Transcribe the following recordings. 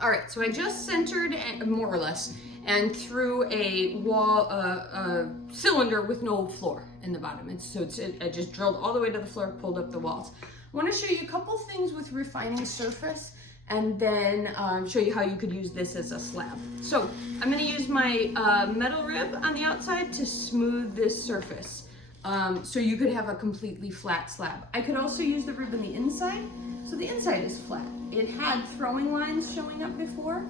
All right, so I just centered, more or less, and threw a wall, cylinder with no floor in the bottom. I just drilled all the way to the floor, pulled up the walls. I want to show you a couple things with refining surface, and then show you how you could use this as a slab. So I'm going to use my metal rib on the outside to smooth this surface. So you could have a completely flat slab. I could also use the rib on the inside, so the inside is flat. It had throwing lines showing up before,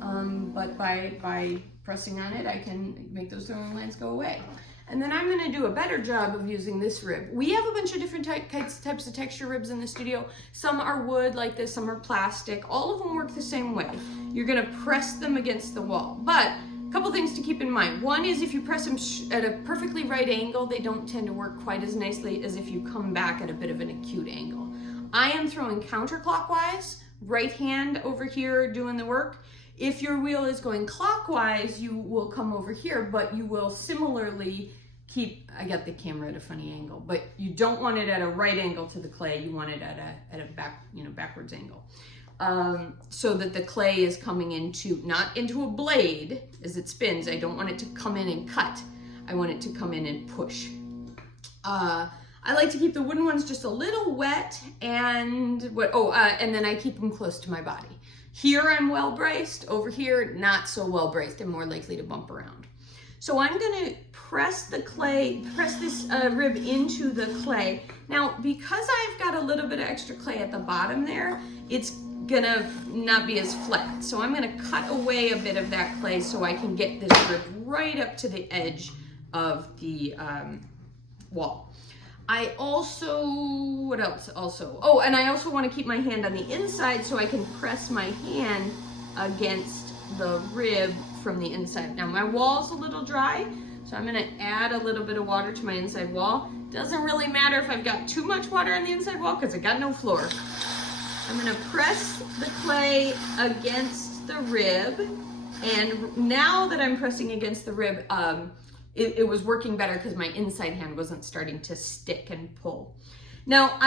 but by pressing on it, I can make those throwing lines go away. And then I'm gonna do a better job of using this rib. We have a bunch of different types of texture ribs in the studio. Some are wood like this, some are plastic. All of them work the same way. You're gonna press them against the wall. But a couple things to keep in mind. One is if you press them at a perfectly right angle, they don't tend to work quite as nicely as if you come back at a bit of an acute angle. I am throwing counterclockwise, right hand over here doing the work. If your wheel is going clockwise, you will come over here, but you will similarly keep, I got the camera at a funny angle, but you don't want it at a right angle to the clay. You want it at a backwards angle. So that the clay is coming into, not into a blade as it spins. I don't want it to come in and cut. I want it to come in and push. I like to keep the wooden ones just a little wet, and and then I keep them close to my body. Here I'm well braced, over here not so well braced. I'm more likely to bump around. So I'm gonna press this rib into the clay. Now, because I've got a little bit of extra clay at the bottom there, it's gonna not be as flat. So I'm gonna cut away a bit of that clay so I can get this rib right up to the edge of the wall. I also, what else also? Oh, and I also want to keep my hand on the inside so I can press my hand against the rib from the inside. Now my wall's a little dry, so I'm gonna add a little bit of water to my inside wall. Doesn't really matter if I've got too much water on the inside wall because I got no floor. I'm gonna press the clay against the rib, and now that I'm pressing against the rib, it was working better because my inside hand wasn't starting to stick and pull. Now,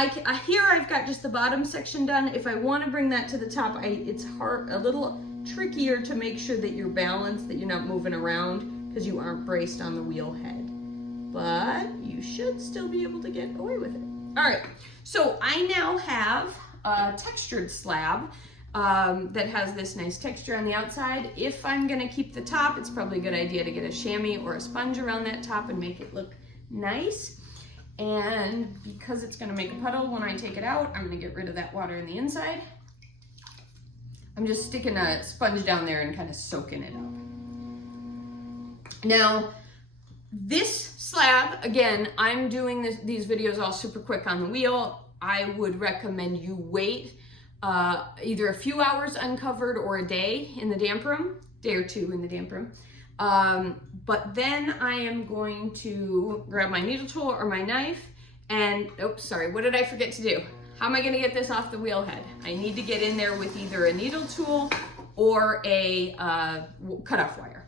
here I've got just the bottom section done. If I want to bring that to the top, it's a little trickier to make sure that you're balanced, that you're not moving around because you aren't braced on the wheel head. But you should still be able to get away with it. All right, so I now have a textured slab that has this nice texture on the outside. If I'm gonna keep the top, it's probably a good idea to get a chamois or a sponge around that top and make it look nice. And because it's gonna make a puddle when I take it out, I'm gonna get rid of that water in the inside. I'm just sticking a sponge down there and kind of soaking it up. Now, this slab, again, I'm doing these videos all super quick on the wheel. I would recommend you wait either a few hours uncovered or a day in the damp room, day or two in the damp room. But then I am going to grab my needle tool or my knife and, oops, sorry, what did I forget to do? How am I gonna get this off the wheel head? I need to get in there with either a needle tool or a cutoff wire.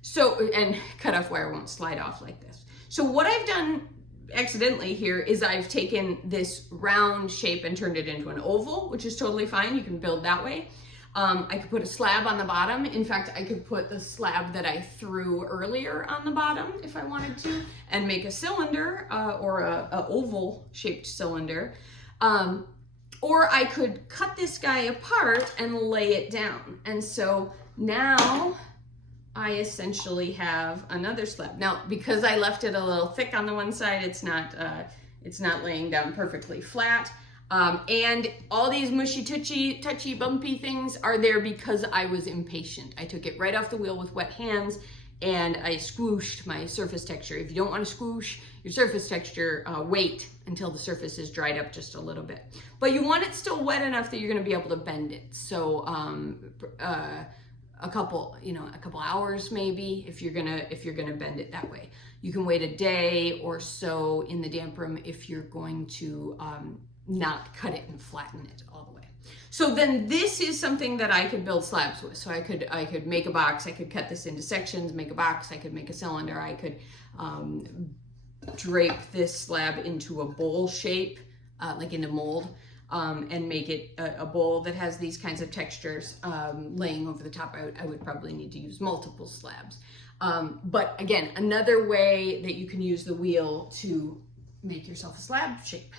So, and cutoff wire won't slide off like this. So what I've done accidentally here is I've taken this round shape and turned it into an oval, which is totally fine. You can build that way. I could put a slab on the bottom. In fact, I could put the slab that I threw earlier on the bottom if I wanted to, and make a cylinder or a oval shaped cylinder. Or I could cut this guy apart and lay it down. And so now I essentially have another slab. Now, because I left it a little thick on the one side, it's not laying down perfectly flat. And all these mushy, touchy, bumpy things are there because I was impatient. I took it right off the wheel with wet hands and I squooshed my surface texture. If you don't want to squoosh your surface texture, wait until the surface is dried up just a little bit. But you want it still wet enough that you're going to be able to bend it. So a couple hours maybe if you're gonna bend it that way. You can wait a day or so in the damp room if you're going to not cut it and flatten it all the way. So then this is something that I could build slabs with. So I could make a box, I could cut this into sections, make a box, I could make a cylinder, I could drape this slab into a bowl shape, like in a mold. and make it a bowl that has these kinds of textures laying over the top, I would probably need to use multiple slabs. But again, another way that you can use the wheel to make yourself a slab shape.